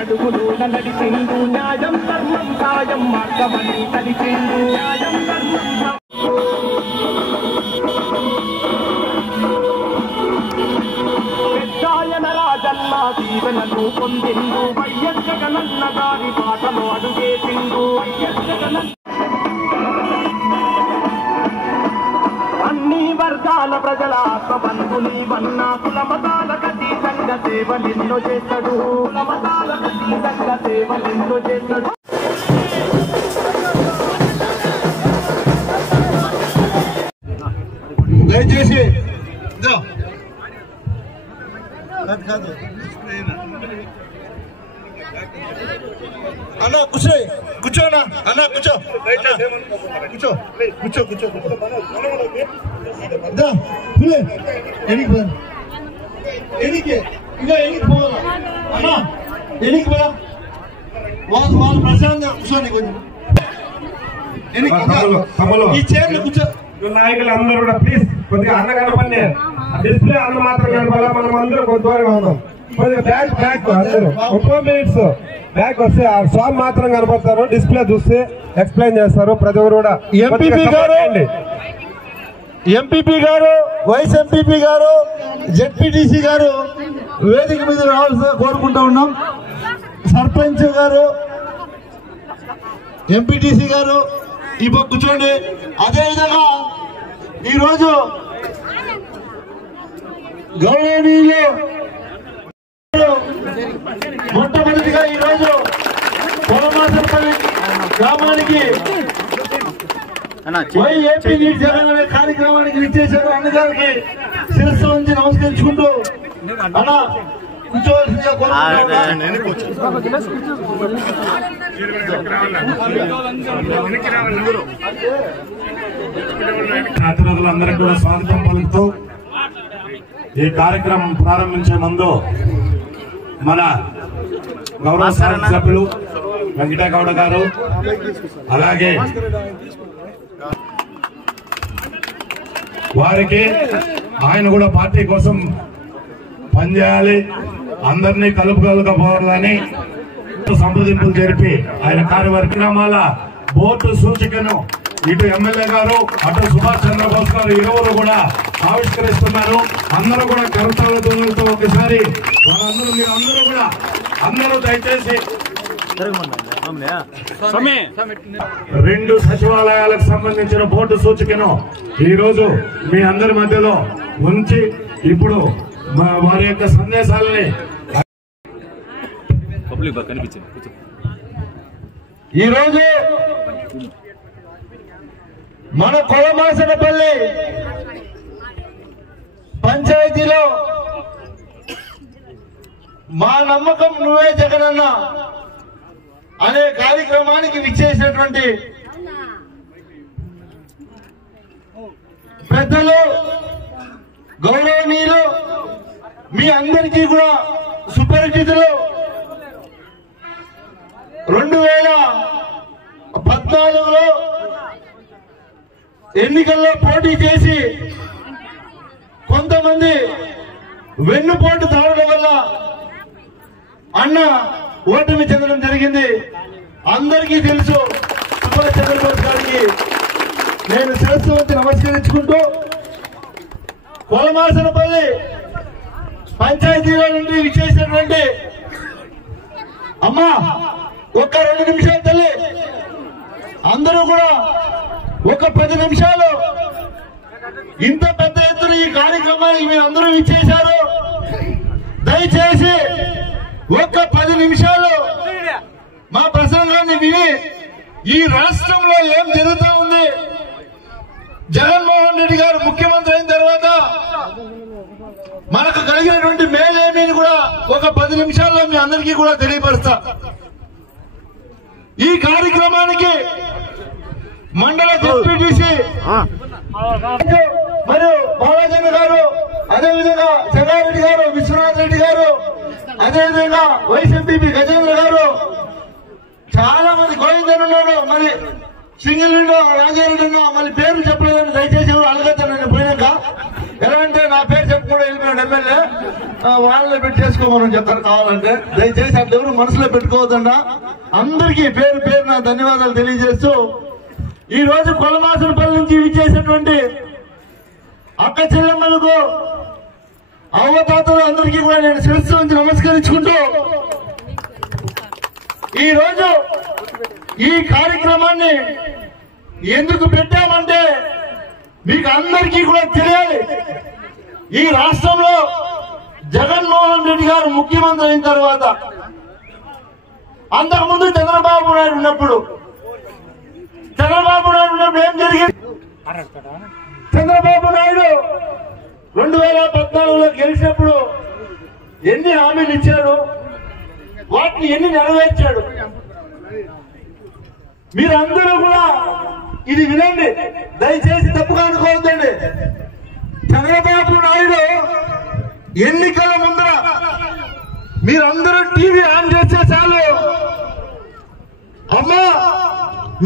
అడుగులు నడిచిండు న్యాయం ధర్మం సాయం మార్గమని కలిసిండు న్యాయం ధర్మం పెద్దాయన రాజన్న దీవెనలు పొందిండు వైఎస్ జగనన్న గారి పాటలో అడుగేసిండు వైఎస్ జగనన్న అన్ని వర్గాల ప్రజల ఆత్మబంధుని వన్న కులమతాలకు అతీతంగా సేవలెన్నో చేస్తాడు కులమతాలకు అతీతంగా సేవలెన్నో చేస్తాడు. దయచేసి అన్న కూర్చోనా అన్న కూర్చో కూర్చో కూర్చో కూర్చో వాళ్ళు ప్రశాంతంగా కూర్చోండి కొంచెం ఈ చైర్లు కూర్చో. నాయకులు అందరూ కూడా ప్లీజ్ కొద్దిగా అన్న కనపడి డిస్ప్లే అన్న మాత్రం కనపాలా మనం అందరూ కొంత దూరంగా ఉందాం. కొద్దిగా బ్యాక్ అందరూ 30 మినిట్స్ బ్యాక్ వస్తే ఆ స్వామి మాత్రం కనపడతారు. డిస్ప్లే చూస్తే ఎక్స్ప్లెయిన్ చేస్తారు ప్రతి ఒక్కరు కూడా. ఎంపీపీ గారు వైస్ ఎంపీపీ గారు జెడ్పీటీసీ గారు వేదిక మీద రావాల్సిందిగా కోరుకుంటా ఉన్నాం. సర్పంచ్ గారు ఎంపీటీసీ గారు ఈ పక్క కూర్చోండి. అదేవిధంగా ఈరోజు గౌరవనీయులు మొట్టమొదటిగా ఈరోజు పొలమాసపల్లి గ్రామానికి ఏపీ నీటి జగన్ అనే కార్యక్రమానికి విచ్చేశారు. అన్నగారికి శిరస్సు నుంచి నమస్కరించుకుంటూ అన్న కూర్చోవలసిందిగా అతిథులందరికీ కూడా స్వాగతం పలుకుతూ ఈ కార్యక్రమం ప్రారంభించే ముందు మన గౌరవ సభ్యులు వెంకటగౌడ గారు అలాగే వారికి ఆయన కూడా పార్టీ కోసం పనిచేయాలి, అందరినీ కలుపుకోవాలని సంప్రదింపులు జరిపి ఆయన కార్యక్రమాల బోర్డు సూచికను ఇటు ఎమ్మెల్యే గారు అటు సుభాష్ చంద్రబోస్ గారు ఇరువురు కూడా ఆవిష్కరిస్తున్నారు. అందరూ కూడా కరతాళతో ఒకసారి వాళ్ళందరూ మీరు అందరూ కూడా అందరూ దయచేసి 2 సచివాలయాలకు సంబంధించిన బోర్డు సూచికను ఈ రోజు మీ అందరి మధ్యలో ఉంచి ఇప్పుడు వారి యొక్క సందేశాలని ఈరోజు మన కొలమాసనపల్లి పంచాయతీలో మా నమ్మకం నువ్వే జగనన్న అనే కార్యక్రమానికి విచ్చేసినటువంటి పెద్దలు గౌరవనీయులు మీ అందరికీ కూడా సుపరిచితులు 2014లో ఎన్నికల్లో పోటీ చేసి కొంతమంది వెన్నుపోటు తాగడం వల్ల అన్న ఓటమి చెందడం జరిగింది. అందరికీ తెలుసు. సుభాష్ చంద్రబోస్ గారికి నేను శిరస్సు వంచి నమస్కరించుకుంటూ కొలమాసనపల్లి పంచాయతీలో నుండి విచ్చేసినటువంటి అమ్మా ఒక్క 2 నిమిషాలు తల్లి అందరూ కూడా ఒక 10 నిమిషాలు ఇంత పెద్ద ఎత్తున ఈ కార్యక్రమానికి మీరు అందరూ విచ్చేశారు. దయచేసి ఒక్క 10 నిమిషాలు మా ప్రసంగాన్ని విని ఈ రాష్ట్రంలో ఏం జరుగుతూ ఉంది, జగన్మోహన్ రెడ్డి గారు ముఖ్యమంత్రి అయిన తర్వాత మనకు కలిగినటువంటి మేలేమీని కూడా ఒక 10 నిమిషాల్లో మీ అందరికీ కూడా తెలియపరుస్తా. ఈ కార్యక్రమానికి మండల జెడ్పీటీసీ మరియు బాలాజీ గారు, అదేవిధంగా జగారెడ్డి గారు, విశ్వనాథ్ రెడ్డి గారు, అదేవిధంగా వైస్ ఎంపీపీ గజేంద్ర గారు, చాలా మంది గోవిందన్ ఉన్నాడు, మరి సింగిల్ రాజారెడ్డి ఉన్నా, మళ్ళీ పేర్లు చెప్పలేదని దయచేసి ఎవరు అలగతాను. నేను పోయినాక ఎలా అంటే నా పేరు చెప్పకుండా వెళ్ళిపోయాడు ఎమ్మెల్యే, వాళ్ళలో పెట్టేసుకోమని చెప్తారు. కావాలంటే దయచేసి అట్లా ఎవరు మనసులో పెట్టుకోవద్దండా. అందరికీ పేరు పేరు నా ధన్యవాదాలు తెలియజేస్తూ, ఈ రోజు కొలమాసనపల్లి నుంచి విచ్చేసినటువంటి అక్క చెల్లెమ్మలకు, అవ్వతాతలు అందరికీ కూడా నేను శిరస్సు నుంచి నమస్కరించుకుంటూ, ఈ రోజు ఈ కార్యక్రమాన్ని ఎందుకు పెట్టామంటే మీకు అందరికీ కూడా తెలియాలి. ఈ రాష్ట్రంలో జగన్మోహన్ రెడ్డి గారు ముఖ్యమంత్రి అయిన తర్వాత, అంతకుముందు చంద్రబాబు నాయుడు ఉన్నప్పుడు ఏం జరిగింది? చంద్రబాబు నాయుడు 2014లో గెలిచినప్పుడు ఎన్ని హామీలు ఇచ్చాడు, వాటిని ఎన్ని నెరవేర్చాడు? మీరందరూ కూడా ఇది వినండి, దయచేసి తప్పుగా అనుకోవద్దండి. చంద్రబాబు నాయుడు ఎన్నికల ముందర మీరందరూ టీవీ ఆన్ చేస్తే చాలు, అమ్మా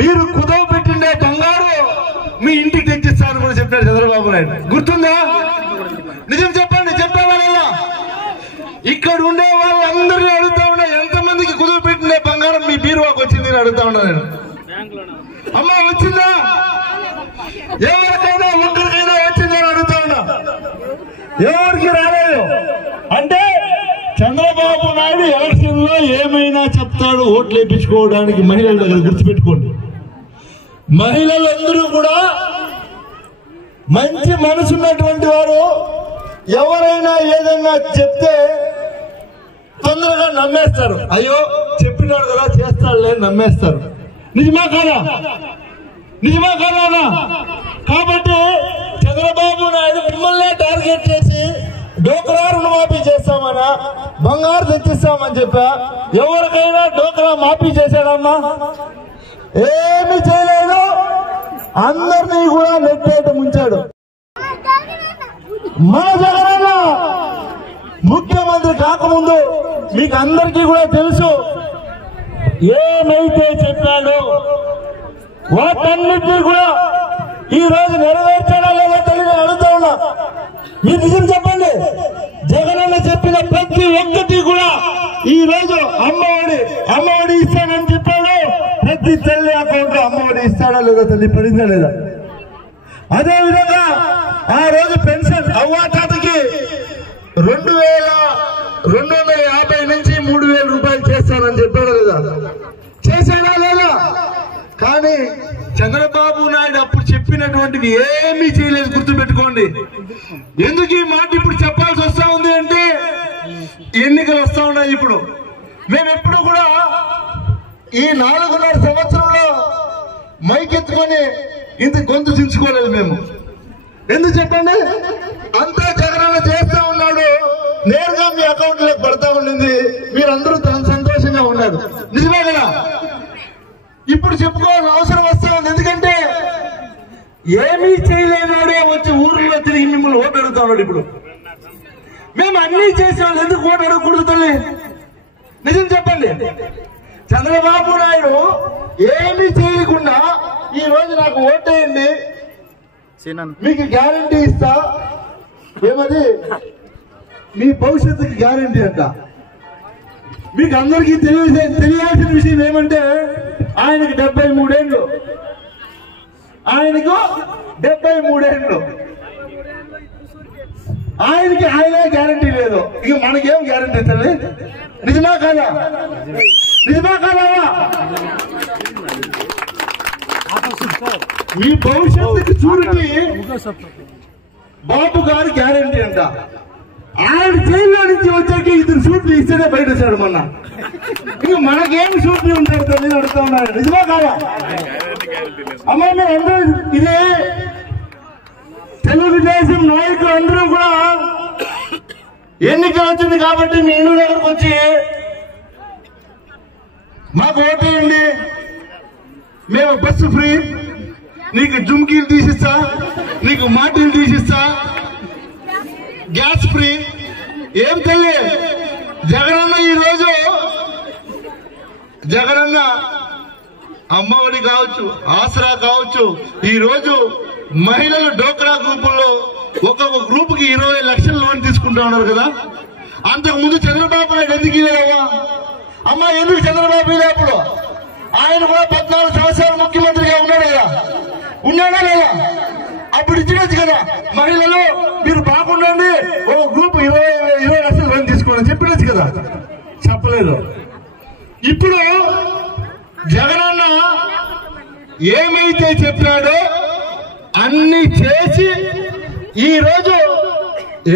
మీరు కుదవ పెట్టిండే బంగారు మీ ఇంటికి తెచ్చిస్తాను కూడా చెప్పాడు చంద్రబాబు నాయుడు. గుర్తుందా? నిజం చెప్పండి, చెప్పేవాళ్ళ ఇక్కడ ఉండే వాళ్ళందరినీ అడుగుతా ఉన్నా, ఎంతమందికి కుదువ పెట్టిండే బంగారం మీ బీరువాకు వచ్చింది అని అడుగుతా ఉన్నా నేను. అమ్మా వచ్చిందా? ఎవరికైనా ఒక్కరికైనా వచ్చిందని అడుగుతా ఉన్నా. ఎవరికి రాలేదు అంటే చంద్రబాబు నాయుడు ఎలక్షన్ లో ఏమైనా చెప్తాడు ఓట్లు వేయించుకోవడానికి మహిళల దగ్గర. గుర్తుపెట్టుకోండి, మహిళలందరూ కూడా మంచి మనసున్నటువంటి వారు. ఎవరైనా ఏదైనా చెప్తే తొందరగా నమ్మేస్తారు. అయ్యో చెప్పినాడు కదా చేస్తాడులే నమ్మేస్తారు. నిజమా కాదా? నిజమా కాదా? కాబట్టి చంద్రబాబు నాయుడు మిమ్మల్నే టార్గెట్ చేసి డోక్రా రుణమాఫీ చేస్తామన్నా, బంగారు తెచ్చిస్తామని చెప్పా. ఎవరికైనా డోక్రా మాఫీ చేశాడమ్మా? ఏమి చేయలేదు. అందరినీ కూడా నెట్టేట ముంచాడు. మన జగనన్న ముఖ్యమంత్రి కాకముందు మీకు అందరికీ కూడా తెలుసు, ఏమైతే చెప్పాడో వాటన్నిటినీ కూడా ఈ రోజు నెరవేర్చాడా లేదా తెలియని అడుగుతా ఉన్నా. మీరు నిజం చెప్పండి. జగనన్న చెప్పిన ప్రతి ఒక్కటి కూడా ఈ రోజు అమ్మఒడి ఇస్తానని చెప్పాడు. ప్రతి తల్లి అకౌంట్ లో అమ్మఒడి ఇస్తాడా లేదా, తల్లి పడిందా లేదా? అదే విధంగా ఆ రోజు పెన్షన్ అవ్వాతాతకి 2250 నుంచి 3000 రూపాయలు చేస్తానని చెప్పాడు లేదా? చేశాడా లేదా? కానీ చంద్రబాబు నాయుడు అప్పుడు చెప్పినటువంటివి ఏమీ చేయలేదు. గుర్తుపెట్టుకోండి. ఎందుకు ఈ మాట ఇప్పుడు చెప్పాల్సి వస్తా ఉంది అంటే, ఎన్నికలు వస్తా ఉన్నాయి. ఇప్పుడు మేము ఎప్పుడు కూడా ఈ 4.5 సంవత్సరంలో మైకెత్తుకొని ఇంత గొంతు చించుకోలేదు మేము. ఎందుకు చెప్పండి? అంతా జగనన్న చేస్తా ఉన్నాడు, నేరుగా మీ అకౌంట్ లోకి పడతా ఉండింది, మీరందరూ సంతోషంగా ఉన్నారు. నిజమే కదా? ఇప్పుడు చెప్పుకోవాల్సిన అవసరం వస్తా ఉంది. ఎందుకంటే ఏమీ చేయలేనాడే వచ్చి ఊర్లో తిరిగి మిమ్మల్ని ఓటు అడుగుతా ఉన్నాడు. ఇప్పుడు మేము అన్ని చేసేవాళ్ళు ఎందుకు ఓటు అడగకూడదు తల్లి? నిజం చెప్పండి. చంద్రబాబు నాయుడు ఏమీ చేయకుండా ఈ రోజు నాకు ఓటేయండి, మీకు గ్యారంటీ ఇస్తా, ఏమది మీ భవిష్యత్తుకి గ్యారంటీ అంట. మీకు అందరికీ తెలియాల్సిన విషయం ఏమంటే, ఆయనకి 73 ఏళ్ళు, ఆయనకు 73 ఏళ్ళు, ఆయనకి ఆయనే గ్యారంటీ లేదు. ఇక మనకేం గ్యారంటీ తల్లి? నిజమా కాదా? నిజమా కాదా? మీ భవిష్యత్తుకి చూడండి, బాబు గారు గ్యారంటీ అంట. ఆయన జైల్లో నుంచి వచ్చాక 2 సూట్లు ఇస్తేనే బయట వచ్చాడు మొన్న. ఇక మనకేం సూట్లు ఉంటారు తల్లి అడుగుతా ఉన్నారు. నిజమా కాదా? అమ్మ మీరందరూ ఇదే తెలుగుదేశం నాయకులు అందరూ కూడా ఎన్నికలు వచ్చింది కాబట్టి మీ ఇల్లు దగ్గరకు వచ్చి మాకు ఓటేయండి, మేము బస్సు ఫ్రీ, నీకు జుమ్కీలు తీసిస్తా, నీకు మాటీలు తీసిస్తా, గ్యాస్ ఫ్రీ. ఏం తల్లి జగనన్న జగనన్న అమ్మఒడి కావచ్చు, ఆసరా కావచ్చు, ఈ రోజు మహిళలు డోక్రా గ్రూపుల్లో ఒక్కొక్క గ్రూప్ కి 20 లక్షల లోన్ తీసుకుంటా ఉన్నారు కదా. అంతకు ముందు చంద్రబాబు నాయుడు ఎందుకు ఇవ్వలేవా అమ్మా? ఎందుకు చంద్రబాబు ఇవ్వలేప్పుడు? ఆయన కూడా 14 సంవత్సరాలు ముఖ్యమంత్రిగా ఉన్నాడు కదా, ఉన్నాడా లేదా? అప్పుడు ఇచ్చినచ్చు కదా. మహిళలు మీరు బాగుండండి, ఒక గ్రూప్ 20 లక్షల లోన్ తీసుకోండి చెప్పినచ్చు కదా, చెప్పలేదు. ఇప్పుడు జగనన్న ఏమైతే చెప్పాడో అన్ని చేసి ఈ రోజు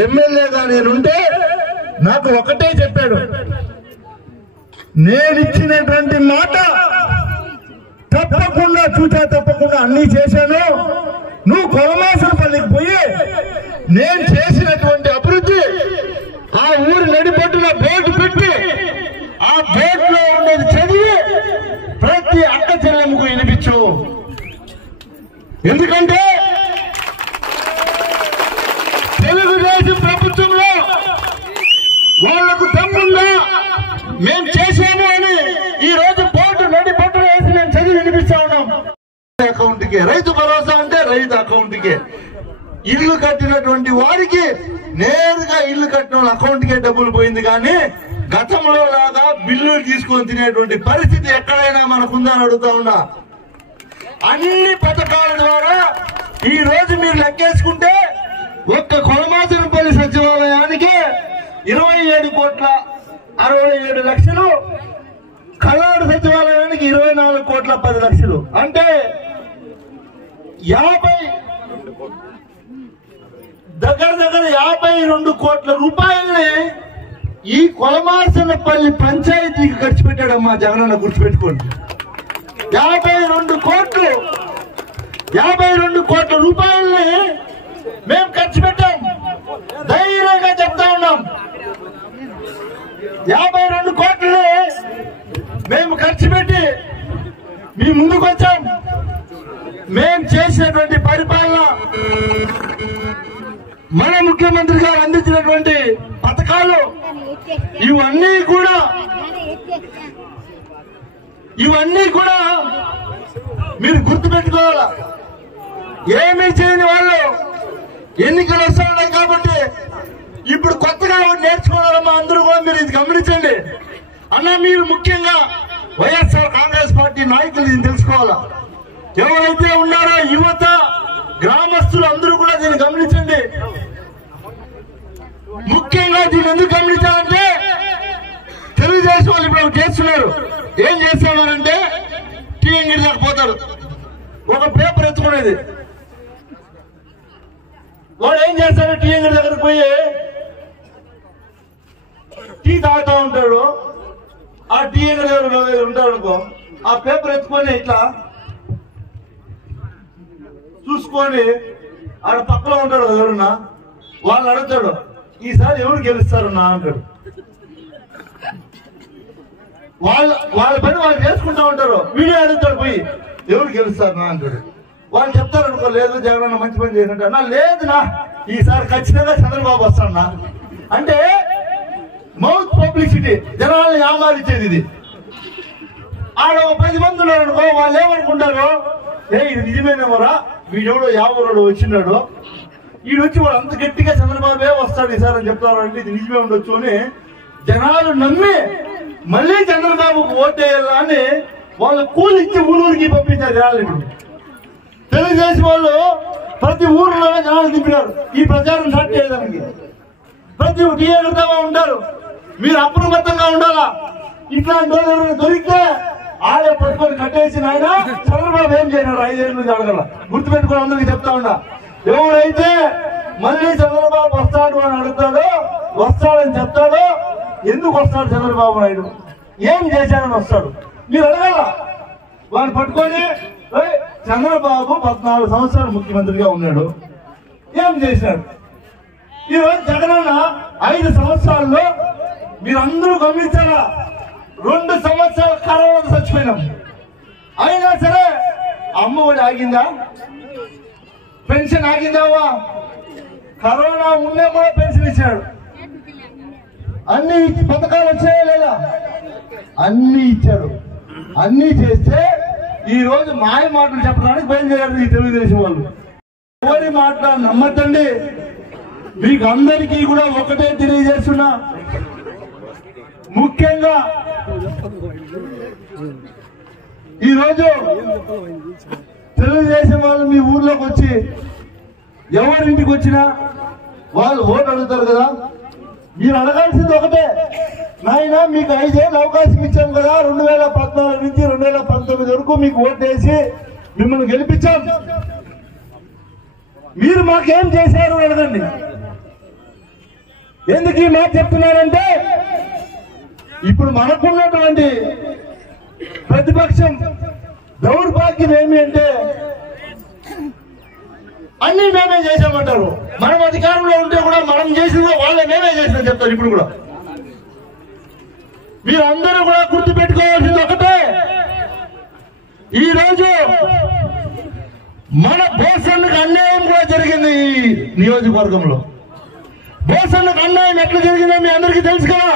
ఎమ్మెల్యేగా నేనుంటే నాకు ఒకటే చెప్పాడు, నేనిచ్చినటువంటి మాట తప్పకుండా తప్పకుండా అన్ని చేశాను. నువ్వు కొలమాసనపల్లికి పోయి నేను చేసినటువంటి అభివృద్ధి ఆ ఊరి నడిపొట్టున బోర్డు పెట్టి ఆ బోర్డులో ఉండేది చదివి ప్రతి అక్క చెల్లెమ్మకు వినిపించు. ఎందుకంటే తెలుగుదేశం ప్రభుత్వంలో వాళ్లకు దమ్ముందా మేము చేశాము అని ఈ రోజు బోర్డు నడిపొట్టున వేసి మేము చదివి వినిపిస్తా ఉన్నాం. అకౌంట్ కే రైతు భరోసా అంటే రైతు అకౌంట్ కే, ఇల్లు కట్టినటువంటి వారికి నేరుగా ఇల్లు కట్టిన వాళ్ళ అకౌంట్ కే డబ్బులు పోయింది. కానీ గతంలో లాగా బిల్లులు తీసుకొని తినేటువంటి పరిస్థితి ఎక్కడైనా మనకుందని అడుగుతా ఉన్నా. అన్ని పథకాల ద్వారా ఈ రోజు మీరు లెక్కేసుకుంటే ఒక్క కొలమాసనపల్లి సచివాలయానికి 27,67,00,000, కల్లాడు సచివాలయానికి 24,10,00,000, అంటే 52 కోట్ల రూపాయల్ని ఈ కొలమాసనపల్లి పంచాయతీకి ఖర్చు పెట్టాడమ్మా జగనన్న, గుర్తుపెట్టుకోండి. 52 కోట్ల రూపాయల్ని మేము ఖర్చు పెట్టాం. ధైర్యంగా చెప్తా ఉన్నాం, 52 కోట్లని మేము ఖర్చు పెట్టి మీ ముందుకు వచ్చాం. మేము చేసినటువంటి పరిపాలన, మన ముఖ్యమంత్రి గారు అందించినటువంటి పథకాలు ఇవన్నీ కూడా మీరు గుర్తుపెట్టుకోవాలా. ఏమీ చేయని వాళ్ళు ఎన్నికలు వస్తా ఉన్నాయి కాబట్టి ఇప్పుడు కొత్తగా నేర్చుకోవాలమ్మా. అందరూ కూడా మీరు ఇది గమనించండి అన్న. మీరు ముఖ్యంగా వైఎస్ఆర్ కాంగ్రెస్ పార్టీ నాయకులు దీన్ని తెలుసుకోవాలా. ఎవరైతే ఉన్నారో యువత, గ్రామస్తులు అందరూ కూడా దీన్ని గమనించండి. ముఖ్యంగా దీన్ని ఎందుకు గమనించాలంటే తెలుగుదేశం వాళ్ళు ఇప్పుడు చేస్తున్నారు. ఏం చేస్తున్నారంటే టీ అంగడి దాకా పోతారు, ఒక పేపర్ ఎత్తుకునేది. వాడు ఏం చేస్తాడు, టీ అంగడి దగ్గరకు పోయి టీ తాగుతూ ఉంటాడు. ఆ టీ అంగడి దగ్గర ఉంటాడు అనుకో, ఆ పేపర్ ఎత్తుకొని ఇట్లా చూసుకొని ఆడ పక్కలో ఉంటాడు కదా ఎవరన్నా, వాళ్ళని అడుగుతాడు, ఈసారి ఎవరు గెలుస్తారు నా అంటాడు. వాళ్ళ పని వాళ్ళు చేసుకుంటా ఉంటారు. వీడియో అడుగుతాడు పోయి, ఎవరు గెలుస్తారు నా అంటాడు. వాళ్ళు చెప్తారు అనుకో, లేదు జగన్ మంచి పని చేసినట్టు. నా లేదు నా ఈసారి ఖచ్చితంగా చంద్రబాబు వస్తాడు అంటే మౌత్ పబ్లిసిటీ, జనాలను యామారిచ్చేది ఇది. ఆడ 10 మంది ఉన్నారు అనుకో, వాళ్ళు ఏమనుకుంటారు, ఇది నిజమేనేమోరా, వీడెవడో యావరోడు వచ్చినాడు, వీడు వచ్చి వాడు అంత గట్టిగా చంద్రబాబే వస్తాడు ఈసారి అని చెప్తారు అంటే ఇది నిజమే ఉండొచ్చు అని జనాలు నమ్మి మళ్ళీ చంద్రబాబుకు ఓటేయాలా అని వాళ్ళు కూలి ఇచ్చి ఊరూరికి పంపించారు జనాలు. ఇప్పుడు తెలుగుదేశం వాళ్ళు ప్రతి ఊరిలో జనాలు దింపినారు ఈ ప్రచారం స్టార్ట్ చేయడానికి. ప్రతి టీఆర్గా ఉంటారు. మీరు అప్రమత్తంగా ఉండాలా. ఇట్లాంటి వాళ్ళు దొరికితే ఆడే పట్టుకొని కట్టేసి నాయన చంద్రబాబు ఏం చేయనాడు 5 ఏళ్ళ నుంచి అడగల. గుర్తుపెట్టుకుని అందరికి చెప్తా ఉన్నా, ఎవరైతే మళ్ళీ చంద్రబాబు వస్తాడు అని అడుగుతాడో, వస్తాడని చెప్తాడో, ఎందుకు వస్తాడు చంద్రబాబు నాయుడు, ఏం చేశాడని వస్తాడు, మీరు అడగాల. వాళ్ళు పట్టుకొని చంద్రబాబు 14 సంవత్సరాలు ముఖ్యమంత్రిగా ఉన్నాడు, ఏం చేశాడు. ఈరోజు జగనన్న 5 సంవత్సరాల్లో మీరందరూ గమనించాలా, 2 సంవత్సరాలు కరోనా చచ్చిపోయినాం. అయినా సరే అమ్మఒడి ఆగిందా, పెన్షన్ ఆగిందావా? కరోనా ఉన్నే కూడా పెన్షన్ ఇచ్చాడు. అన్ని పథకాలు వచ్చాయా లేదా? అన్ని ఇచ్చాడు. అన్నీ చేస్తే ఈ రోజు మాయ మాటలు చెప్పడానికి బయలుదేరారు ఈ తెలుగుదేశం వాళ్ళు. ఎవరి మాట నమ్మద్దండి. మీకు అందరికీ కూడా ఒకటే తెలియజేస్తున్నా, ముఖ్యంగా ఈరోజు తెలుగుదేశం వాళ్ళు మీ ఊర్లోకి వచ్చి ఎవరింటికి వచ్చినా వాళ్ళు ఓటు అడుగుతారు కదా. మీరు అడగాల్సింది ఒకటే, నాయన మీకు 5 ఏళ్ళు అవకాశం ఇచ్చాం కదా, 2014 నుంచి 2019 వరకు మీకు ఓటు వేసి మిమ్మల్ని గెలిపించాం, మీరు మాకేం చేశారు అడగండి. ఎందుకు ఈ మాట చెప్తున్నారంటే, ఇప్పుడు మనకున్నటువంటి ప్రతిపక్షం దౌర్భాగ్యం ఏమి అంటే అన్ని మేమే చేసామంటారు. మనం అధికారంలో ఉంటే కూడా మనం చేసిందో వాళ్ళే మేమే చేసిన చెప్తారు. ఇప్పుడు కూడా మీరందరూ కూడా గుర్తు పెట్టుకోవాల్సింది ఒకటే, ఈ రోజు మన బోసన్నుకు అన్యాయం కూడా జరిగింది. ఈ నియోజకవర్గంలో బోసన్నుకు అన్యాయం ఎట్లా జరిగిందో మీ అందరికీ తెలుసు కదా.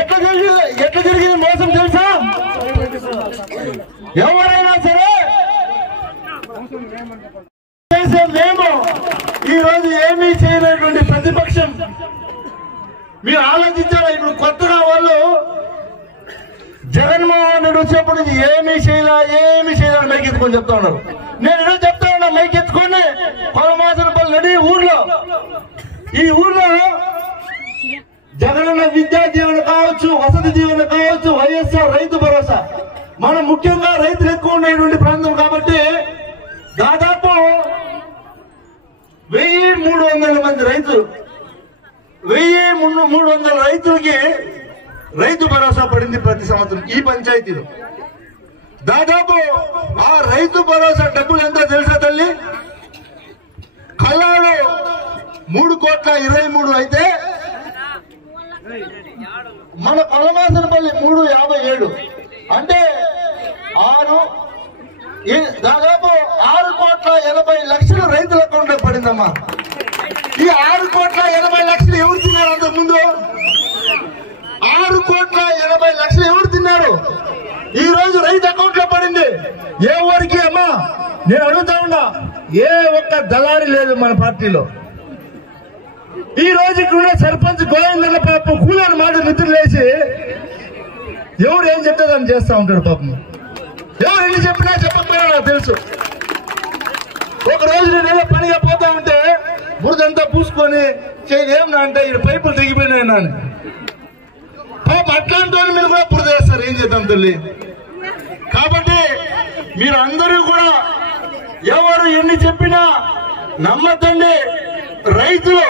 ఎట్లా జరిగింది మోసం తెలుసా? ఎవరైనా సరే మేము ఈ రోజు ఏమీ చేయలేటువంటి ప్రతిపక్షం మీరు ఆలోచించారా? ఇప్పుడు కొత్తగా వాళ్ళు జగన్మోహన్ రెడ్డి వచ్చినప్పటి నుంచి ఏమీ చేయాలని మైక్ ఎత్తుకొని చెప్తా ఉన్నారు. నేను ఈరోజు చెప్తా ఉన్నా, మైక్ ఎత్తుకొని కొలమాసనపల్లి నడి ఊర్లో, ఈ ఊర్లో జగనన్న విద్యా జీవన కావచ్చు, వసతి జీవన కావచ్చు, వైఎస్ఆర్ రైతు భరోసా, మనం ముఖ్యంగా రైతులు ఎక్కువ ఉండేటువంటి ప్రాంతం కాబట్టి దాదాపు 1300 మంది రైతులు, 1300 రైతులకి రైతు భరోసా పడింది ప్రతి సంవత్సరం ఈ పంచాయతీలో. దాదాపు ఆ రైతు భరోసా డబ్బులు ఎంతో తెలుసా తల్లి? కల్లాడు 3,23,00,000 అయితే మన కొలమాసనపల్లి 3,57,00,000 అంటే దాదాపు 6,80,00,000 రైతుల అకౌంట్ లో పడిందమ్మా. ఈ 6,80,00,000 ఎవరు తిన్నారు? అంతకుముందు 6,80,00,000 ఎవరు తిన్నారు? ఈ రోజు రైతు అకౌంట్ లో పడింది. ఏ ఊరికి అమ్మా? నేను అడుగుతా ఉన్నా, ఏ ఒక్క దళారి లేదు మన పార్టీలో. ఈ రోజు ఇక్కడ సర్పంచ్ గోవిందన్న పాపం కూలని మాట నిద్రలేసి ఎవరు ఏం చెప్తే దాన్ని చేస్తా ఉంటాడు పాపం. ఎవరు ఎన్ని చెప్పినా చెప్పకపోయినా నాకు తెలుసు. ఒక రోజు నేను పనిగా పోతా ఉంటే బురదంతా పూసుకొని ఏమన్నా అంటే ఈ పైపులు దిగిపోయినాయన్నా అని పాపం అట్లాంటి వాళ్ళు మీరు కూడా బురద వేస్తారు. ఏం చేద్దాం తల్లి? కాబట్టి మీరు అందరూ కూడా ఎవరు ఎన్ని చెప్పినా నమ్మద్దండి. రైతులు,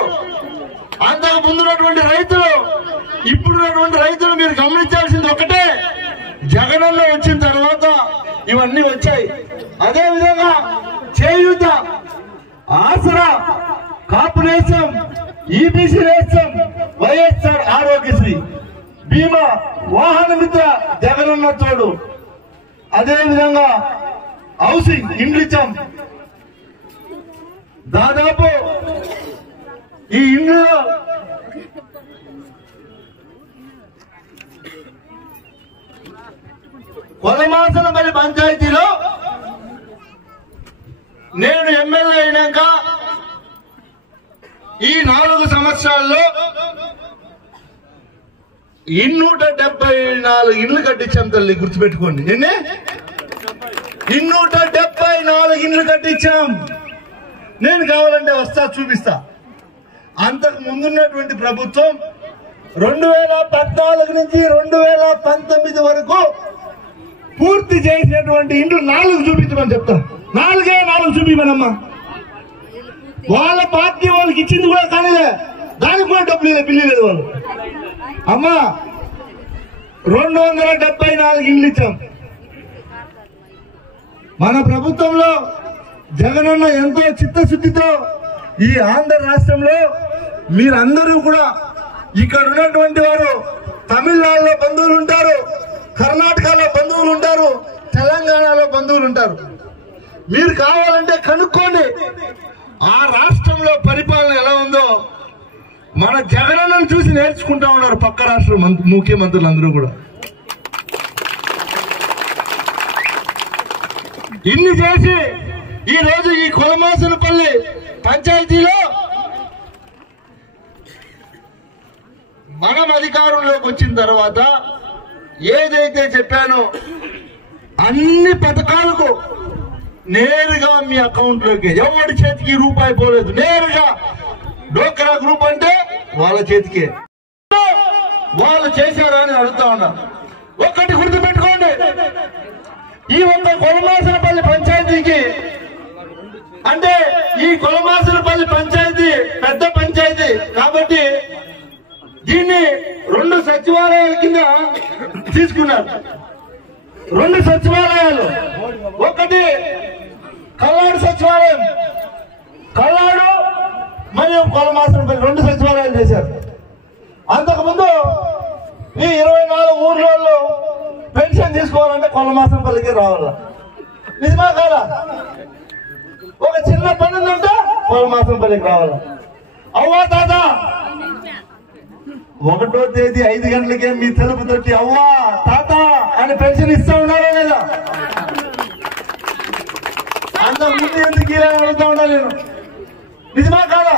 అంతకు ముందున్నటువంటి రైతులు, ఇప్పుడున్నటువంటి రైతులు మీరు గమనించాల్సింది ఒకటే, జగనన్న వచ్చిన తర్వాత ఇవన్నీ వచ్చాయి. అదే విధంగా చేయూత, ఆసరా, కాపు నేస్తం, ఈబీసీ నేస్తం, వైఎస్ఆర్ ఆరోగ్యశ్రీ, బీమా, వాహన మిత్ర జగనన్న తోడు, అదే విధంగా హౌసింగ్ ఇండ్లు ఇచ్చాం. దాదాపు ఈ ఇండ్లలో కొలమాసనపల్లి పంచాయతీలో నేను ఎమ్మెల్యే అయినాక ఈ 4 సంవత్సరాల్లో 274 ఇండ్లు కట్టించాం తల్లి. గుర్తుపెట్టుకోండి, ఎన్ని? 274 ఇండ్లు కట్టించాం. నేను కావాలంటే వస్తా చూపిస్తా. అంతకు ముందున్నటువంటి ప్రభుత్వం 2014 నుంచి 2019 వరకు పూర్తి చేసినటువంటి ఇండ్లు 4 చూపించమని చెప్తాం. 4 చూపించమనమ్మా. వాళ్ళ పార్టీ వాళ్ళకి ఇచ్చింది కూడా కానీలే, దానికి కూడా డబ్బులు బిల్లు లేదు వాళ్ళు. అమ్మా 274 ఇండ్లు ఇచ్చాం. మన ప్రభుత్వంలో జగనన్న ఎంతో చిత్తశుద్ధితో ఈ ఆంధ్ర రాష్ట్రంలో మీరందరూ కూడా ఇక్కడ ఉన్నటువంటి వారు తమిళనాడులో బంధువులు ఉంటారు, కర్ణాటకలో బంధువులు ఉంటారు, తెలంగాణలో బంధువులు ఉంటారు. మీరు కావాలంటే కనుక్కోండి ఆ రాష్ట్రంలో పరిపాలన ఎలా ఉందో. మన జగనన్నను చూసి నేర్చుకుంటా ఉన్నారు పక్క రాష్ట్ర ముఖ్యమంత్రులు అందరూ కూడా. ఇన్ని చేసి ఈ రోజు ఈ కొలమాసనపల్లి పంచాయతీలో మనం అధికారంలోకి వచ్చిన తర్వాత ఏదైతే చెప్పానో అన్ని పథకాలకు నేరుగా మీ అకౌంట్ లోకి ఎవరి చేతికి రూపాయి పోలేదు. నేరుగా డోక్రా గ్రూప్ అంటే వాళ్ళ చేతికే. వాళ్ళు చేశారా అని అడుగుతా ఉన్నా. ఒక్కటి గుర్తుపెట్టుకోండి, ఈ ఒక్క కొలమాసనపల్లి పంచాయతీకి అంటే ఈ కొలమాసనపల్లి పంచాయతీ పెద్ద పంచాయతీ కాబట్టి దీన్ని 2 సచివాలయాల కింద తీసుకున్నారు. 2 సచివాలయాలు, ఒకటి కల్లాడు సచివాలయం, కల్లాడు మరియు కొలమాసనపల్లి 2 సచివాలయాలు చేశారు. అంతకుముందు ఈ 24 ఊర్లలో పెన్షన్ తీసుకోవాలంటే కొలమాసనపల్లికి రావాలా? నిజమా కాదా? ఒక చిన్న పని ఉందంటే కొలమాసనపల్లికి రావాలా? అవ్వా తాత 1వ తేదీ 5 గంటలకే మీ తలుపు తట్టి అవ్వా తాత అని పెన్షన్ ఇస్తా ఉన్నారా లేదా? అంతకుముందు ఎందుకు ఇలా అడుగుతా ఉన్నా నేను? నిజమా కాదా?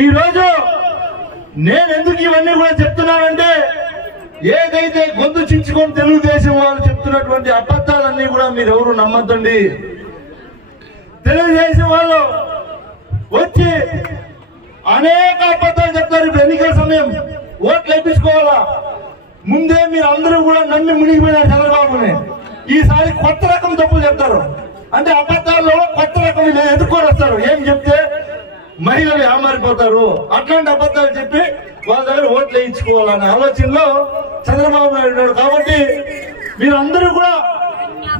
ఈ రోజు నేను ఎందుకు ఇవన్నీ కూడా చెప్తున్నానంటే ఏదైతే గొంతు చించుకొని తెలుగుదేశం వాళ్ళు చెప్తున్నటువంటి అబద్ధాలన్నీ కూడా మీరు ఎవరు నమ్మద్దండి. తెలుగుదేశం వాళ్ళు వచ్చి అనేక అబద్ధాలు చెప్తారు. ఇప్పుడు ఎన్నికల సమయం, ఓట్లు వేయించుకోవాలా. ముందే మీరు అందరూ కూడా నమ్మి మునిగిపోయినారు చంద్రబాబుని. ఈసారి కొత్త రకం తప్పులు చెప్తారు. అంటే అబద్ధాల్లో కొత్త రకం ఎదుర్కొని వస్తారు. ఏం చెప్తే మహిళలు ఏమారిపోతారు, అట్లాంటి అబద్ధాలు చెప్పి వాళ్ళ దగ్గర ఓట్లు వేయించుకోవాలనే ఆలోచనలో చంద్రబాబు నాయుడు ఉన్నాడు. కాబట్టి మీరందరూ కూడా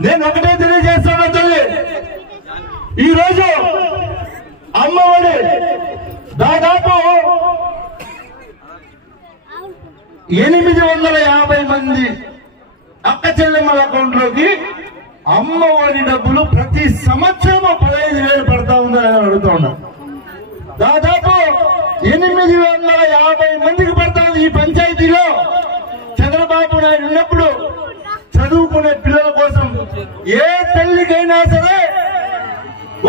నేను ఒకటే తెలియజేస్తాను తల్లి, ఈ రోజు అమ్మఒడి దాదాపు 850 మంది అక్క చెల్లెమ్మల అకౌంట్ లోకి అమ్మఒడి డబ్బులు ప్రతి సంవత్సరం 15,000 పడతా ఉందని అడుగుతా ఉన్నా. దాదాపు 850 మందికి పడతా ఉంది. ఈ పంచాయతీలో చంద్రబాబు నాయుడు ఉన్నప్పుడు చదువుకునే పిల్లల కోసం ఏ తల్లికైనా సరే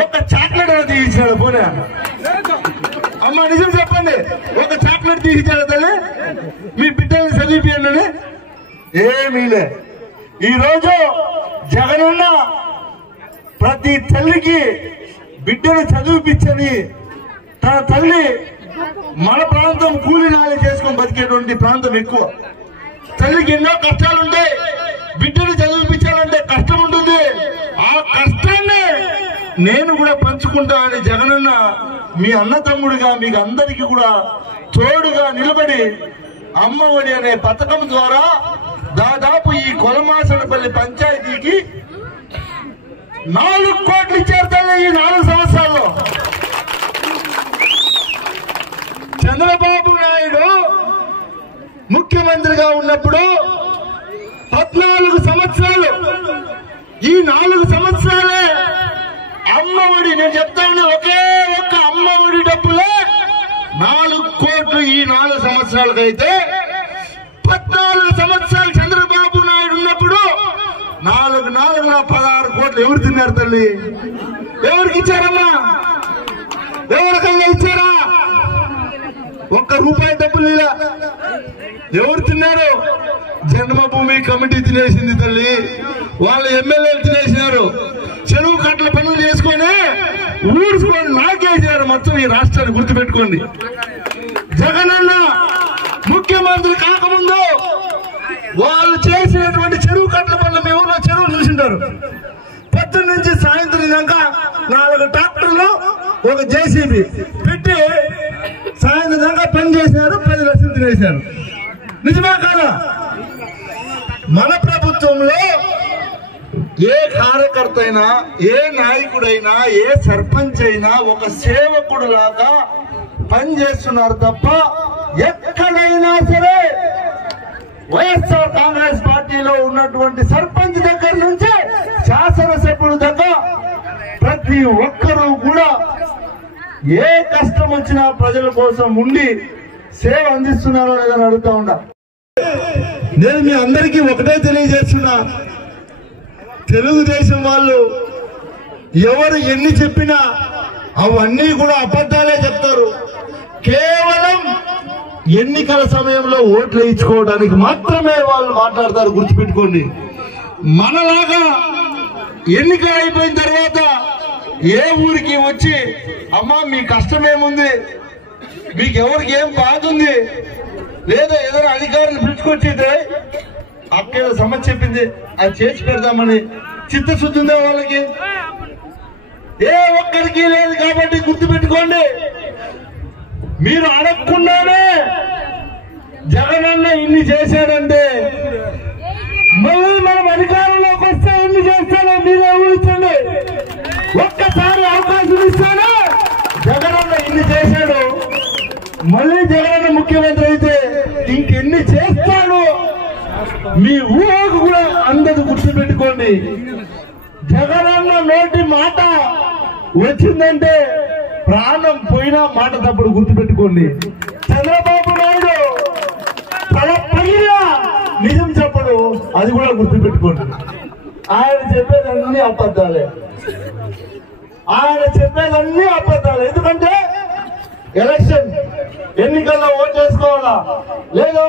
ఒక చాక్లెట్ అని తీయించాడు. పోనీ అమ్మ నిజం చెప్పండి, ఒక చాక్లెట్ తీయించాడు తల్లి మీ బిడ్డల్ని చదివిపియండి? ఏమీలే. ఈ రోజు జగనన్న ప్రతి తల్లికి బిడ్డను చదివిపించని తన తల్లి మన ప్రాంతం కూలి నాలి చేసుకొని బతికేటువంటి ప్రాంతం ఎక్కువ. తల్లికి ఎన్నో కష్టాలు ఉంటాయి. బిడ్డను చదివిపించాలంటే కష్టం ఉంటుంది. ఆ కష్టాన్ని నేను కూడా పంచుకుంటా అని జగనన్న మీ అన్న తమ్ముడిగా మీకు అందరికీ కూడా తోడుగా నిలబడి అమ్మఒడి అనే పథకం ద్వారా దాదాపు ఈ కొలమాసనపల్లి పంచాయతీకి 4 కోట్లు ఇచ్చారు తల్లి. ఈ 4 సంవత్సరాల్లో చంద్రబాబు నాయుడు ముఖ్యమంత్రిగా ఉన్నప్పుడు 14 సంవత్సరాలు, ఈ 4 సంవత్సరాలే అమ్మఒడి, నేను చెప్తా ఉన్నా ఒకే ఒక్క అమ్మఒడి డబ్బులే 4 కోట్లు. ఈ 4 సంవత్సరాలకైతే 14 సంవత్సరాలు చంద్రబాబు నాయుడు ఉన్నప్పుడు 16 కోట్లు ఎవరు తిన్నారు తల్లి? ఎవరికి ఇచ్చారమ్మా? ఎవరికైనా ఇచ్చారా? 1 రూపాయి డబ్బులు ఇలా ఎవరు తిన్నారు? జన్మభూమి కమిటీ తినేసింది తల్లి. వాళ్ళ ఎమ్మెల్యేలు తినేసినారు. చెరువు కట్టల పనులు చేసుకొని ఊడ్చుకొని నాకేసినారు మొత్తం ఈ రాష్ట్రాన్ని. గుర్తుపెట్టుకోండి, జగనన్న ముఖ్యమంత్రి కాకముందు వాళ్ళు చేసినటువంటి చెరువు కట్టల పనులు మీ ఊర్లో చెరువులు చూసింటారు. పొద్దున్న నుంచి సాయంత్రం దాకా 4 ట్రాక్టర్లు ఒక జేసీబీ పెట్టి సాయంత్రం దాకా పని చేసినారు. 10 లక్షలు తినేశారు. నిజమా కాదా? మన ప్రభుత్వంలో ఏ కార్యకర్త అయినా, ఏ నాయకుడైనా, ఏ సర్పంచ్ అయినా ఒక సేవకుడు లాగా పనిచేస్తున్నారు తప్ప ఎక్కడైనా సరే వైఎస్ఆర్ కాంగ్రెస్ పార్టీలో ఉన్నటువంటి సర్పంచ్ దగ్గర నుంచి శాసనసభ్యుల దగ్గర ప్రతి ఒక్కరూ కూడా ఏ కష్టం వచ్చినా ప్రజల కోసం ఉండి సేవ అందిస్తున్నారో లేదని అడుగుతా ఉన్నా. నేను మీ అందరికీ ఒకటే తెలియజేస్తున్నా, తెలుగుదేశం వాళ్ళు ఎవరు ఎన్ని చెప్పినా అవన్నీ కూడా అబద్ధాలే చెప్తారు. కేవలం ఎన్నికల సమయంలో ఓట్లు వేయించుకోవడానికి మాత్రమే వాళ్ళు మాట్లాడతారు. గుర్తుపెట్టుకోండి. మనలాగా ఎన్నికలు అయిపోయిన తర్వాత ఏ ఊరికి వచ్చి అమ్మా మీ కష్టం ఏముంది, మీకు ఎవరికి ఏం బాధ ఉంది, లేదా ఏదైనా అధికారులు పిలుచుకొచ్చితే అక్కడ సమస్య చెప్పింది అది చేసి పెడదామని చిత్తశుద్ధి ఉందా వాళ్ళకి? ఏ ఒక్కరికి లేదు. కాబట్టి గుర్తుపెట్టుకోండి, మీరు అడగకుండానే జగనన్న ఇన్ని చేశాడంటే మళ్ళీ మనం అధికారంలోకి వస్తే ఎన్ని చేస్తాడో మీరే ఊహించండి. ఒక్కసారి అవకాశం ఇస్తానే జగనన్న ఇన్ని చేశాడు, మళ్ళీ జగనన్న ముఖ్యమంత్రి అయితే ఇంకెన్ని చేస్తాడు మీ ఊహకు కూడా అందరూ గుర్తుపెట్టుకోండి. జగనన్న నోటి మాట వచ్చిందంటే ప్రాణం పోయినా మాట తప్పుడు. గుర్తుపెట్టుకోండి. చంద్రబాబు నాయుడు తల పగిలినా నిజం చెప్పడు, అది కూడా గుర్తుపెట్టుకోండి. ఆయన చెప్పేదన్నీ అబద్ధాలే, ఆయన చెప్పేదన్నీ అబద్ధాలే. ఎందుకంటే ఎలక్షన్ ఎన్నికల్లో ఓటు చేసుకోవాలా, లేదో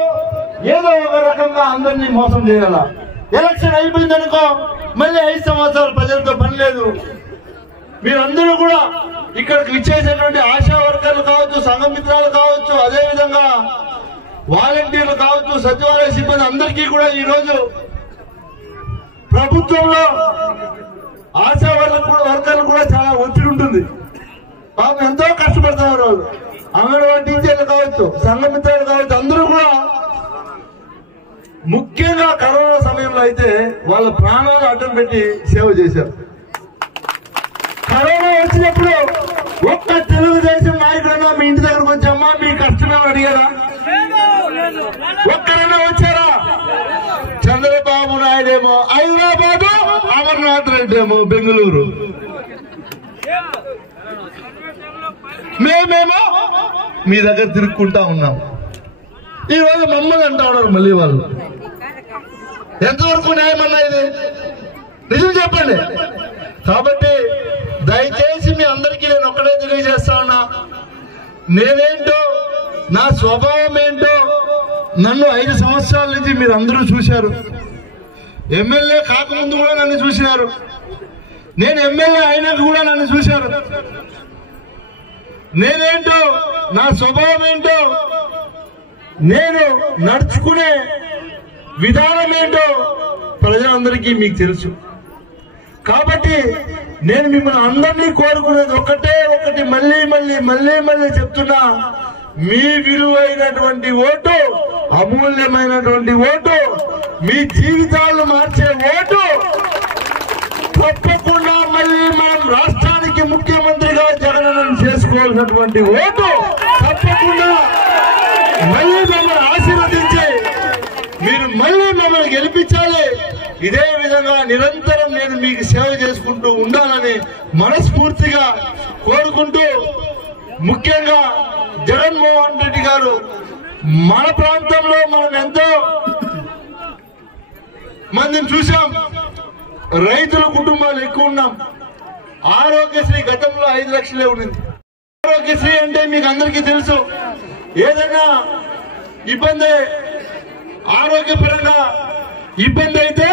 ఏదో ఒక రకంగా అందరినీ మోసం చేయాలా. ఎలక్షన్ అయిపోయిందనుకో మళ్ళీ 5 సంవత్సరాలు ప్రజలతో పని లేదు. మీరందరూ కూడా ఇక్కడికి విచ్చేసేటువంటి ఆశా వర్కర్లు కావచ్చు, సంఘ మిత్రాలు కావచ్చు, అదేవిధంగా వాలంటీర్లు కావచ్చు, సచివాలయ సిబ్బంది అందరికీ కూడా ఈ రోజు ప్రభుత్వంలో ఆశా వర్కర్లు కూడా చాలా ఒత్తిడి ఉంటుంది. పాపం ఎంతో కష్టపడుతున్నారు వాళ్ళు. అంగన్వాడీ టీచర్లు కావచ్చు, సంఘ మిత్రాలు కావచ్చు, అందరూ కూడా ముఖ్యంగా కరోనా సమయంలో అయితే వాళ్ళ ప్రాణాలు అడ్డం పెట్టి సేవ చేశారు. కరోనా వచ్చినప్పుడు ఒక్క తెలుగుదేశం నాయకుడైనా మీ ఇంటి దగ్గరకు వచ్చామా మీ కష్టమేమో అడిగారా? ఒక్కరైనా వచ్చారా? చంద్రబాబు నాయుడు ఏమో హైదరాబాద్, అమర్నాథ్ రెడ్డి ఏమో బెంగళూరు, మేమేమో మీ దగ్గర తిరుక్కుంటా ఉన్నాం. ఈ రోజు మమ్మల్ని అంటా ఉన్నారు మళ్ళీ వాళ్ళు. ఎంతవరకు న్యాయం అన్నా ఇది? నిజం చెప్పండి. కాబట్టి దయచేసి మీ అందరికీ నేను ఒక్కడే తెలియజేస్తా ఉన్నా, నేనేంటో నా స్వభావం ఏంటో నన్ను 5 సంవత్సరాల నుంచి మీరు అందరూ చూశారు. ఎమ్మెల్యే కాకముందు కూడా నన్ను చూసినారు, నేను ఎమ్మెల్యే అయినాక కూడా నన్ను చూశారు. నేనేంటో నా స్వభావం ఏంటో నేను నడుచుకునే విధానం ఏంటో ప్రజలందరికీ మీకు తెలుసు. కాబట్టి నేను మిమ్మల్ని అందరినీ కోరుకునేది ఒకటి మళ్ళీ చెప్తున్నా, మీ విలువైనటువంటి ఓటు, అమూల్యమైనటువంటి ఓటు, మీ జీవితాలను మార్చే ఓటు తప్పకుండా మళ్ళీ మనం రాష్ట్రానికి ముఖ్యమంత్రిగా జగనన్నను చేసుకోవాల్సినటువంటి ఓటు తప్పకుండా మళ్ళీ మమ్మల్ని ఆశీర్వదించి మీరు మళ్ళీ మమ్మల్ని గెలిపించాలి. ఇదే విధంగా నిరంతరం నేను మీకు సేవ చేసుకుంటూ ఉండాలని మనస్ఫూర్తిగా కోరుకుంటూ, ముఖ్యంగా జగన్మోహన్ రెడ్డి గారు మన ప్రాంతంలో మనం ఎంతో మందిని చూసాం. రైతుల కుటుంబాలు ఎక్కువ ఉన్నాం. ఆరోగ్యశ్రీ గతంలో 5 లక్షలే ఉండింది. ఆరోగ్యశ్రీ అంటే మీకు అందరికీ తెలుసు, ఏదైనా ఇబ్బంది, ఆరోగ్యపరంగా ఇబ్బంది అయితే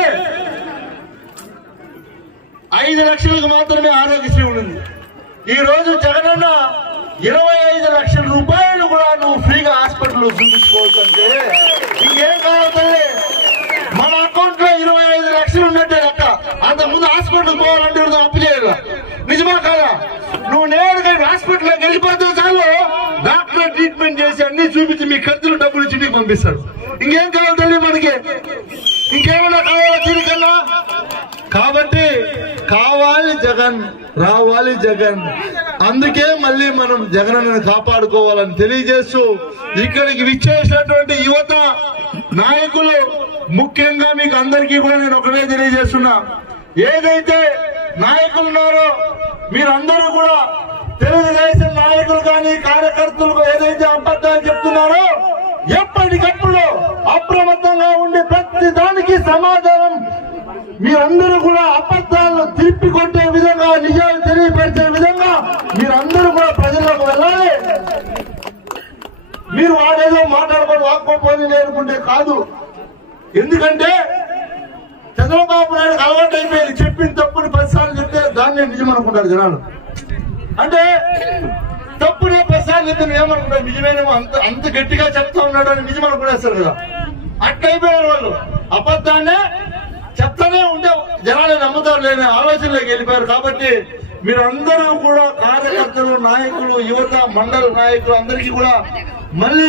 5 లక్షలకు మాత్రమే ఆరోగ్యశ్రీ ఉండింది. ఈ రోజు జగనన్న 25 లక్షల రూపాయలు కూడా నువ్వు ఫ్రీగా హాస్పిటల్లో చూపించుకోవచ్చు అంటే ఇంకేం కావాలి? మన అకౌంట్ లో 25 లక్షలు ఉన్నట్టే లెక్క. అంతకుముందు హాస్పిటల్ పోవాలంటే అప్పు చేయాలి. నిజమా కాదా? నువ్వు నేరుగా హాస్పిటల్లోకి వెళ్ళిపోతే చాలు, డాక్టర్ ట్రీట్మెంట్ చేసి అన్ని చూపించి మీ ఖర్చులు డబ్బులు ఇచ్చి మీకు పంపిస్తారు. ఇంకేం కావాలి తల్లి మనకి? ఇంకేమైనా కావాలా దీనికన్నా? కాబట్టి కావాలి జగన్, రావాలి జగన్. అందుకే మళ్ళీ మనం జగనన్నను కాపాడుకోవాలని తెలియజేస్తూ, ఇక్కడికి విచ్చేసినటువంటి యువత నాయకులు, ముఖ్యంగా మీకు అందరికీ కూడా నేను ఒకటే తెలియజేస్తున్నా, ఏదైతే నాయకులు ఉన్నారో మీరందరూ కూడా తెలుగుదేశం నాయకులు కానీ కార్యకర్తలు ఏదైతే అబద్ధాలు చెప్తున్నారో ఎప్పటికప్పుడు అప్రమత్తంగా ఉండి ప్రతి దానికి సమాధానం మీరందరూ కూడా కాదు. ఎందుకంటే చంద్రబాబు నాయుడు అలవాటు అయిపోయింది, చెప్పిన తప్పుని 10 సార్లు చెప్తే దాన్ని నిజం అనుకుంటారు జనాలు. అంటే తప్పునే 10 సార్లు చెప్తే ఏమనుకుంటారు, నిజమేనేమో, అంత గట్టిగా చెప్తా ఉన్నాడు అని నిజం అనుకునేస్తారు కదా. అట్లయిపోయారు వాళ్ళు. అబద్ధాన్నే చెప్తానే ఉంటే జనాలు నమ్ముతారు లేని ఆలోచనలోకి వెళ్ళిపోయారు. కాబట్టి మీరందరూ కూడా కార్యకర్తలు, నాయకులు, యువత, మండల నాయకులు అందరికీ కూడా మళ్ళీ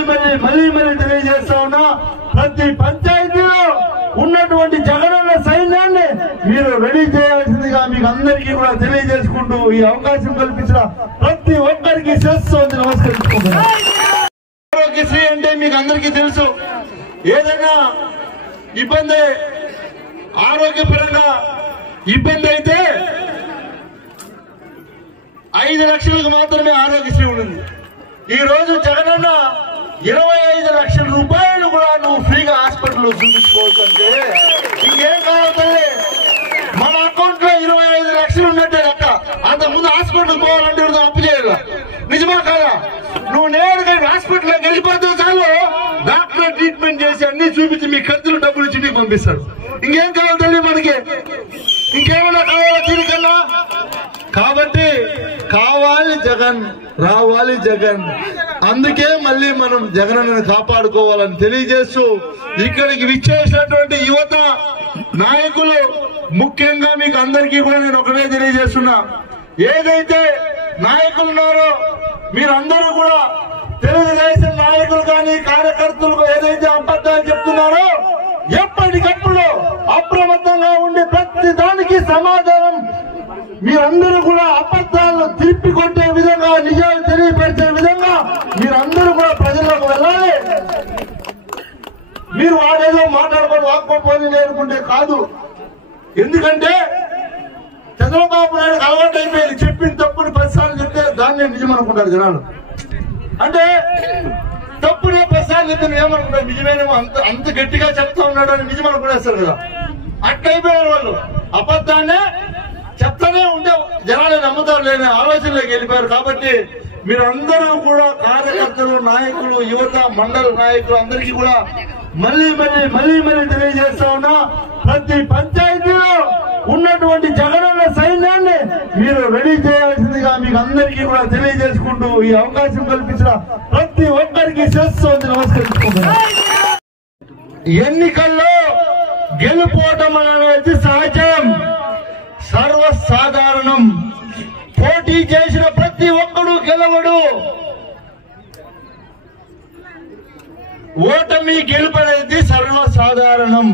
తెలియజేస్తా ఉన్నా, ప్రతి పంచాయతీలో ఉన్నటువంటి జగనన్న సైన్యాన్ని మీరు రెడీ చేయాల్సిందిగా మీకు అందరికీ కూడా తెలియజేసుకుంటూ ఈ అవకాశం కల్పించిన ప్రతి ఒక్కరికి శిరస్సు నమస్కరించుకుంటున్నాను. ఆరోగ్యశ్రీ అంటే మీకు అందరికీ తెలుసు, ఏదైనా ఇబ్బంది, ఆరోగ్యపరంగా ఇబ్బంది అయితే 5 లక్షలకు మాత్రమే ఆరోగ్యశ్రీ ఉంటుంది. ఈ రోజు జగనన్న 25 లక్షల రూపాయలు కూడా నువ్వు ఫ్రీగా హాస్పిటల్లో చూపించుకోవచ్చు. అంటే ఇంకేం కావాలి, మన అకౌంట్ లో 25 లక్షలు ఉన్నట్టే లెక్క. అంతకుముందు హాస్పిటల్ పోవాలంటే అప్పు చేయాలి, నిజమా కాదా? నువ్వు నేరుగా హాస్పిటల్లోకి వెళ్ళిపోతే చాలు, డాక్టర్ ట్రీట్మెంట్ చేసి అన్ని చూపించి మీ ఖర్చులు డబ్బులు ఇచ్చి మీకు పంపిస్తారు. ఇంకేం కావాలి తల్లి మనకి? ఇంకేమన్నా కావాలా దీనికన్నా? కాబట్టి కావాలి జగన్, రావాలి జగన్. అందుకే మళ్ళీ మనం జగనన్నను కాపాడుకోవాలని తెలియజేస్తూ ఇక్కడికి విచ్చేసినటువంటి యువత నాయకులు, ముఖ్యంగా మీకు అందరికీ కూడా నేను ఒకటే తెలియజేస్తున్నా, ఏదైతే నాయకులు ఉన్నారో మీరందరూ కూడా తెలుగుదేశం నాయకులు కానీ కార్యకర్తలు ఏదైతే అబద్ధాలు చెప్తున్నారో ఎప్పటికప్పుడు అప్రమత్తంగా ఉండి ప్రతి దానికి సమాధానం మీరందరూ కూడా అబద్ధాలను తిప్పికొట్టే విధంగా, నిజాలు తెలియపరిచే విధంగా మీరందరూ కూడా ప్రజలకు వెళ్ళాలి. మీరు వాడేదో మాట్లాడుకొని వాక్కోపోయి నేర్చుకుంటే కాదు. ఎందుకంటే చంద్రబాబు నాయుడు అలవాటు అయిపోయింది, చెప్పిన తప్పుని 10 సార్లు చెప్తే దాన్ని నిజం అనుకుంటారు జనాలు. అంటే తప్పునే 10 సార్లు చెప్తే ఏమనుకుంటారు, నిజమేనేమో, అంత గట్టిగా చెప్తా ఉన్నాడు అని నిజం అనుకునేస్తారు కదా. అట్లయిపోయారు వాళ్ళు. అబద్ధాన్నే చెప్తానే ఉంటే జనాలు నమ్ముతారు లేని ఆలోచనలోకి వెళ్ళిపోయారు. కాబట్టి మీరందరూ కూడా కార్యకర్తలు, నాయకులు, యువత, మండల నాయకులు అందరికీ కూడా మళ్ళీ తెలియజేస్తా ఉన్నా, ప్రతి పంచాయతీలో ఉన్నటువంటి జగనన్న సైన్యాన్ని మీరు రెడీ చేయాల్సిందిగా మీకు అందరికీ కూడా తెలియజేసుకుంటూ ఈ అవకాశం కల్పించిన ప్రతి ఒక్కరికి శిరస్సు నమస్కరించుకుంటున్నాను. ఎన్నికల్లో గెలుపోవటం అనేది సహజం, సర్వసాధారణం. పోటీ చేసిన ప్రతి ఒక్కడు గెలవడు. ఓటమి గెలుపనేది సర్వసాధారణం.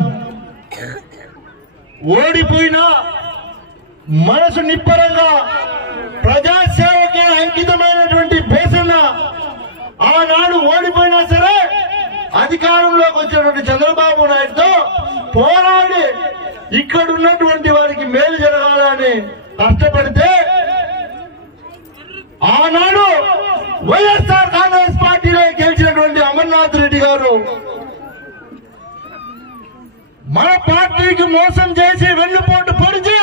ఓడిపోయినా మనసు నిబ్బరంగా ప్రజాసేవకే అంకితమైనటువంటి బోసన్న ఆనాడు ఓడిపోయినా సరే అధికారంలోకి వచ్చినటువంటి చంద్రబాబు నాయుడుతో పోరాడి ఇక్కడ ఉన్నటువంటి వారికి మేలు జరగాలని కష్టపడితే ఆనాడు వైఎస్ఆర్ కాంగ్రెస్ పార్టీలో గెలిచినటువంటి అమర్నాథ్ రెడ్డి గారు మన పార్టీకి మోసం చేసి వెన్నుపోటు పొడిచి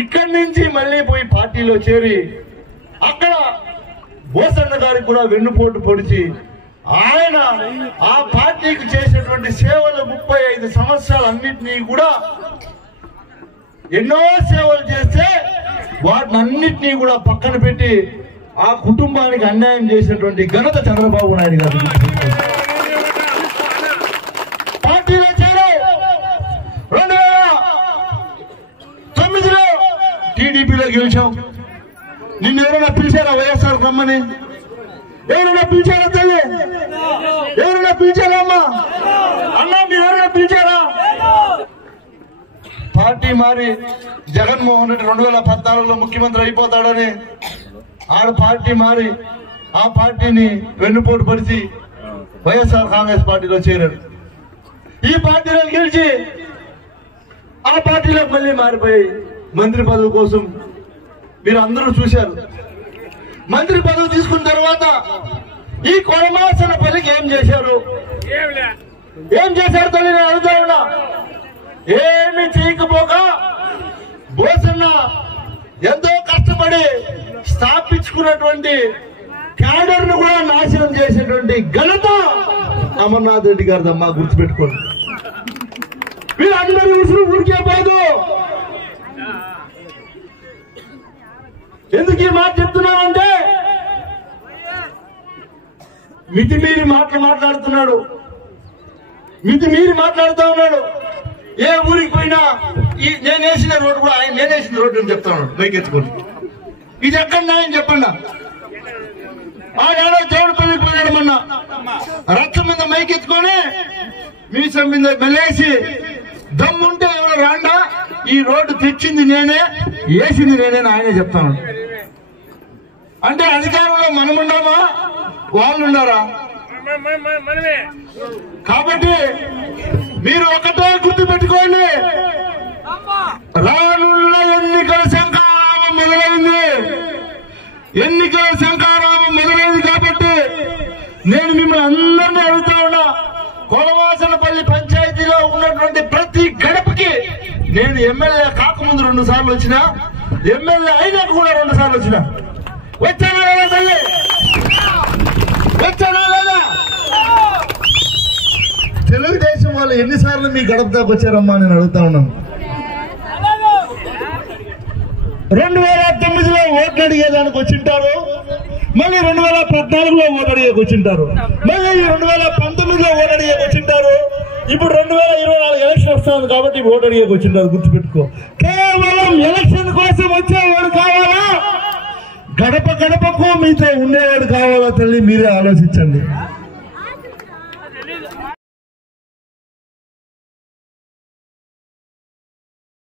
ఇక్కడి నుంచి మళ్ళీ పోయి పార్టీలో చేరి అక్కడ బోసన్న గారికి కూడా వెన్నుపోటు పొడిచి ఆయన ఆ పార్టీకి చేసినటువంటి సేవలు 35 సంవత్సరాలు అన్నింటినీ కూడా ఎన్నో సేవలు చేస్తే వాటిని అన్నింటినీ కూడా పక్కన పెట్టి ఆ కుటుంబానికి అన్యాయం చేసినటువంటి ఘనత చంద్రబాబు నాయుడు గారు. పార్టీలో చేరావు 2009లో టీడీపీలో గెలిచాం. నిన్ను ఎవరైనా పిలిచారా వైఎస్ఆర్ రమ్మని? ఎవరైనా పిలిచారా తల్లి? ఎవరైనా పిలిచారా అమ్మా? అన్నా మీరు ఎవరైనా పిలిచారా? పార్టీ మారి జగన్మోహన్ రెడ్డి 2014లో ముఖ్యమంత్రి అయిపోతాడని ఆడు పార్టీ మారి ఆ పార్టీని వెన్నుపోటు పరిచి వైఎస్ఆర్ కాంగ్రెస్ పార్టీలో చేరాడు. ఈ పార్టీలో గెలిచి ఆ పార్టీలో మళ్ళీ మారిపోయి మంత్రి పదవి కోసం మీరు అందరూ చూశారు. మంత్రి పదవి తీసుకున్న తర్వాత ఈ కొరమాసన పల్లికి ఏం చేశారు? ఏం చేశారు తల్లి? నేను అడుగుతా ఉన్నా. ఏమి చేయకపోక బోసన్న ఎంతో కష్టపడి స్థాపించుకున్నటువంటి క్యాడర్ ను కూడా నాశనం చేసేటువంటి ఘనత అమర్నాథ్ రెడ్డి గారిదమ్మా, గుర్తుపెట్టుకోండి. వీళ్ళందరి ఉసురు ఊరికే పోదు. ఎందుకు ఈ మాట చెప్తున్నానంటే మితిమీరి మాట్లాడుతున్నాడు, మితిమీరి మాట్లాడుతూ ఉన్నాడు. ఏ ఊరికి పోయినా నేను వేసిన రోడ్డు కూడా ఆయన నేను వేసిన రోడ్డు అని చెప్తాను బైక్ ఎత్తుకొని. ఇది ఎక్కడ న్యాయం చెప్పండి? ఆడేడో దేవుడు పెళ్లికి పోయాడు మొన్న, రచ్చం మీద మైక్ ఎత్తుకొని మీసం మీద మెలేసి దమ్ముంటే ఎవరో రాండా, ఈ రోడ్డు తెచ్చింది నేనే, వేసింది నేనే ఆయనే చెప్తాను. అంటే అధికారంలో మనముండామా, వాళ్ళు ఉన్నారా? కాబట్టి మీరు ఒకటే గుర్తు పెట్టుకోండి, రానున్న ఎన్నికల శంఖారామం మొదలైంది. ఎన్నికల శంఖారామం మొదలైంది కాబట్టి నేను మిమ్మల్ని అందరినీ అడుగుతా ఉన్నా, కొలవాసనపల్లి పంచాయతీలో ఉన్నటువంటి ప్రతి గడపకి నేను ఎమ్మెల్యే కాకముందు 2 సార్లు వచ్చినా, ఎమ్మెల్యే అయినాక కూడా 2 సార్లు వచ్చినా. వచ్చానా లేదా తల్లి? వచ్చానా లేదా? తెలుగుదేశం వాళ్ళు ఎన్నిసార్లు మీ గడప దాకా వచ్చారమ్మా నేను అడుగుతా ఉన్నాను. 2009లో ఓట్లు అడిగేదానికి వచ్చింటారు, మళ్ళీ 2014లో ఓటు అడిగేకి వచ్చింటారు, మళ్ళీ 2019లో ఓటు అడిగేకి వచ్చింటారు, ఇప్పుడు 2024 ఎలక్షన్ వస్తుంది కాబట్టి ఓటు అడిగేకి వచ్చింటారు. గుర్తుపెట్టుకో, కేవలం ఎలక్షన్ కోసం వచ్చేవాడు కావాలా, గడప గడపకు మీతో ఉండేవాడు కావాలా? తల్లి మీరే ఆలోచించండి.